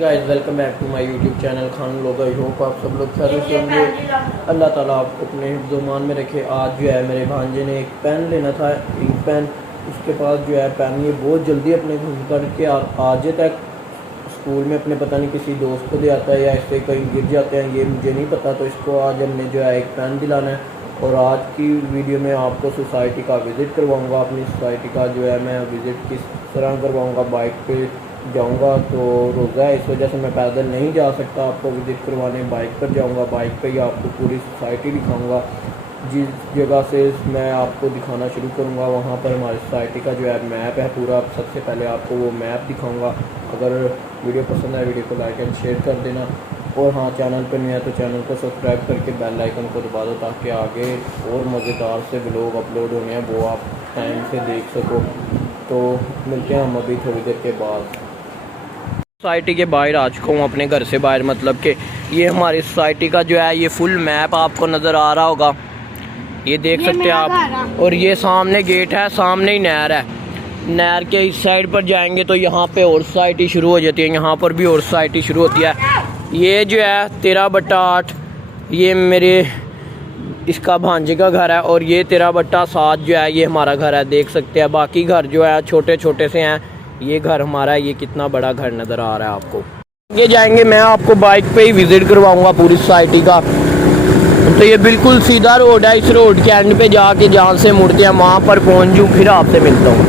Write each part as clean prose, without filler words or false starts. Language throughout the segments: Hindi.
Guys welcome back to my YouTube channel Khan लोग। आई होप आप सब लोग खैरियत से होंगे। अल्लाह ताला आपको अपने हिफ्ज़-ओ-मान में रखे। आज जो है मेरे भांजे ने एक पेन लेना था, इंक पेन। उसके पास जो है पेन ये बहुत जल्दी अपने घूम करके आज तक स्कूल में अपने पता नहीं किसी दोस्त को दे आता है या इससे कहीं गिर जाते हैं, ये मुझे नहीं पता। तो इसको आज हमने जो है एक पेन दिलाना है। और आज की वीडियो में आपको सोसाइटी का विज़िट करवाऊँगा। अपनी सोसाइटी का जो है मैं विज़िट किस तरह करवाऊँगा, बाइक पे जाऊंगा तो रोज़ा है, इस वजह से मैं पैदल नहीं जा सकता आपको विज़िट करवाने। बाइक पर जाऊंगा, बाइक पे ही आपको पूरी सोसाइटी दिखाऊंगा। जिस जगह से मैं आपको दिखाना शुरू करूंगा वहां पर हमारी सोसाइटी का जो है मैप है पूरा। सबसे पहले आपको वो मैप दिखाऊंगा। अगर वीडियो पसंद आए वीडियो को लाइक एंड शेयर कर देना। और हाँ, चैनल पर नहीं है तो चैनल को सब्सक्राइब करके बेल आइकन को दबा दो ताकि आगे और मज़ेदार से व्लॉग अपलोड होने हैं वो आप टाइम से देख सको। तो मिलते हैं हम अभी थोड़ी देर के बाद। सोसाइटी के बाहर आ चुका हूँ, अपने घर से बाहर, मतलब कि ये हमारी सोसाइटी का जो है ये फुल मैप आपको नज़र आ रहा होगा। ये देख सकते हैं आप। और ये सामने गेट है, सामने ही नहर है। नहर के इस साइड पर जाएंगे तो यहाँ पे और सोसाइटी शुरू हो जाती है, यहाँ पर भी और सोसाइटी शुरू होती है। ये जो है 13/8 ये मेरे इसका भांजे का घर है। और ये 13/7 जो है ये हमारा घर है, देख सकते हैं। बाकी घर जो है छोटे छोटे से हैं, ये घर हमारा है। ये कितना बड़ा घर नज़र आ रहा है आपको। ये जाएंगे, मैं आपको बाइक पे ही विज़िट करवाऊंगा पूरी सोसाइटी का। तो ये बिल्कुल सीधा रोड है, इस रोड के एंड पे जाके जहाँ से मुड़ते हैं वहाँ पर पहुँच जाऊँ, फिर आपसे मिलता हूँ।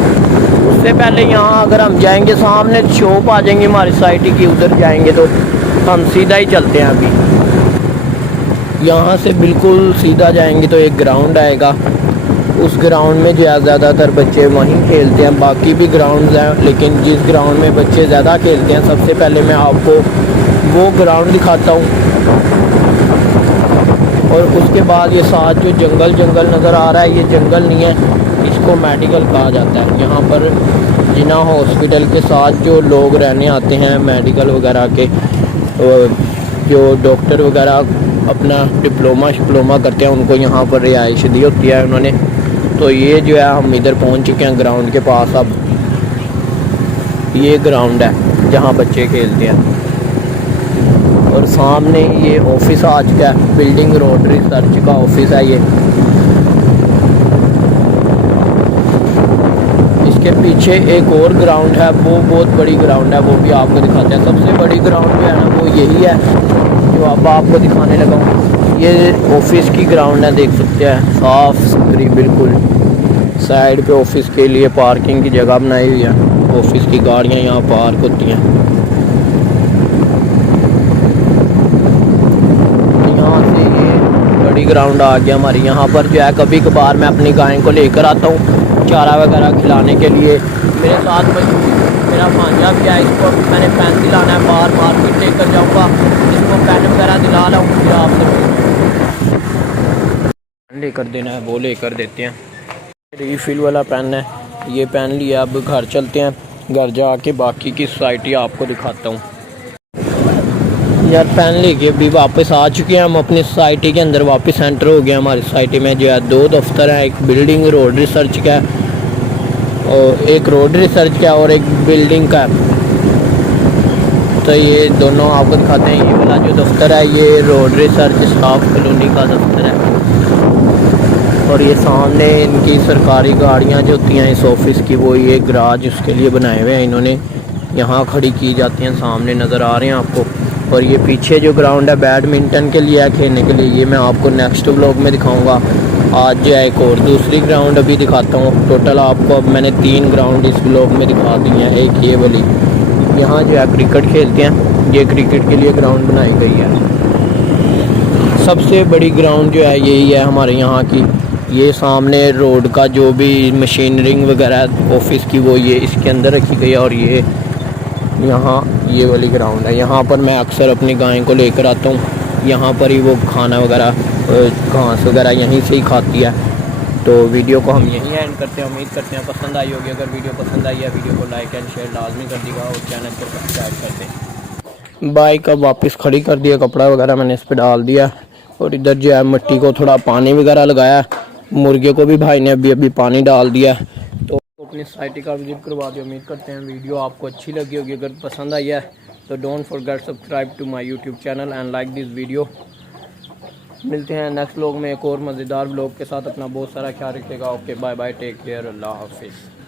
उससे पहले यहाँ अगर हम जाएंगे सामने शॉप आ जाएंगे हमारी सोसाइटी की, उधर जाएंगे तो हम सीधा ही चलते हैं। अभी यहाँ से बिल्कुल सीधा जाएंगे तो एक ग्राउंड आएगा। उस ग्राउंड में जो है ज़्यादातर बच्चे वहीं खेलते हैं। बाकी भी ग्राउंड्स हैं, लेकिन जिस ग्राउंड में बच्चे ज़्यादा खेलते हैं सबसे पहले मैं आपको वो ग्राउंड दिखाता हूँ। और उसके बाद ये साथ जो जंगल नज़र आ रहा है, ये जंगल नहीं है, इसको मेडिकल कहा जाता है। यहाँ पर जिना हॉस्पिटल के साथ जो लोग रहने आते हैं, मेडिकल वगैरह के जो डॉक्टर वगैरह अपना डिप्लोमा करते हैं, उनको यहाँ पर रिहाइश दी होती है उन्होंने। तो ये जो है हम इधर पहुंच चुके हैं ग्राउंड के पास। अब ये ग्राउंड है जहां बच्चे खेलते हैं। और सामने ये ऑफिस आ चुका है, बिल्डिंग रोड रिसर्च का ऑफिस है ये। इसके पीछे एक और ग्राउंड है, वो बहुत बड़ी ग्राउंड है, वो भी आपको दिखाते हैं। सबसे बड़ी ग्राउंड जो है ना वो यही है जो अब आपको दिखाने लगा हूँ। ये ऑफिस की ग्राउंड है, देख सकते हैं, साफ सुथरी बिल्कुल। साइड पे ऑफिस के लिए पार्किंग की जगह बनाई हुई है, ऑफिस की गाड़ियाँ यहाँ पार्क होती हैं। यहाँ से ये बड़ी ग्राउंड आ गया हमारी। यहाँ पर जो है कभी कभार मैं अपनी गाय को लेकर आता हूँ चारा वगैरह खिलाने के लिए। मेरे साथ मेरा भांजा भी है, इसको मैंने पेन दिलाना है, बाहर मार्केट लेकर जाऊँगा, इसको पेन वगैरह दिला लाऊँ, फिर आपसे लेकर देना है वो लेकर देते हैं। रीफिल वाला पेन है, ये पेन लिया। अब घर चलते हैं, घर जाके बाकी की सोसाइटी आपको दिखाता हूँ। यार पेन लेके अभी वापस आ चुके हैं हम अपनी सोसाइटी के अंदर, वापस एंटर हो गया। हमारी सोसाइटी में जो है 2 दफ्तर हैं, एक बिल्डिंग रोड रिसर्च का है और एक रोड रिसर्च का और एक बिल्डिंग का है। तो ये दोनों आपको दिखाते हैं। ये वाला जो दफ्तर है ये रोड रिसर्च स्टाफ कॉलोनी का दफ्तर है। और ये सामने इनकी सरकारी गाड़ियाँ जो होती हैं इस ऑफिस की, वो ये गराज उसके लिए बनाए हुए हैं इन्होंने, यहाँ खड़ी की जाती हैं, सामने नज़र आ रहे हैं आपको। और ये पीछे जो ग्राउंड है बैडमिंटन के लिए है, खेलने के लिए, ये मैं आपको नेक्स्ट व्लॉग में दिखाऊंगा। आज जो है एक और दूसरी ग्राउंड अभी दिखाता हूँ। टोटल आपको अब मैंने 3 ग्राउंड इस व्लॉग में दिखा दी हैं। एक ये वाली, यहाँ जो है क्रिकेट खेलते हैं, ये क्रिकेट के लिए ग्राउंड बनाई गई है। सबसे बड़ी ग्राउंड जो है यही है हमारे यहाँ की। ये सामने रोड का जो भी मशीनरिंग वगैरह ऑफिस की वो ये इसके अंदर रखी गई है। और ये यहाँ ये वाली ग्राउंड है, यहाँ पर मैं अक्सर अपनी गाय को लेकर आता हूँ। यहाँ पर ही वो खाना वगैरह घास वगैरह यहीं से ही खाती है। तो वीडियो को हम यहीं एंड करते हैं। उम्मीद करते हैं पसंद आई होगी। अगर वीडियो पसंद आई है वीडियो को लाइक एंड शेयर लाजमी कर दीजिएगा और चैनल को सब्सक्राइब कर दें। बाइक अब वापस खड़ी कर दिया, कपड़ा वगैरह मैंने इस पर डाल दिया। और इधर जो है मिट्टी को थोड़ा पानी वगैरह लगाया। मुर्गे को भी भाई ने अभी पानी डाल दिया। तो अपनी सोसाइटी का विजिट करवा दिया। उम्मीद करते हैं वीडियो आपको अच्छी लगी होगी। अगर पसंद आई है तो don't forget subscribe to my YouTube channel and like this video. मिलते हैं नेक्स्ट व्लॉग में एक और मज़ेदार व्लॉग के साथ। अपना बहुत सारा ख्याल रखिएगा। Okay bye bye, take care, अल्लाह हाफिज़।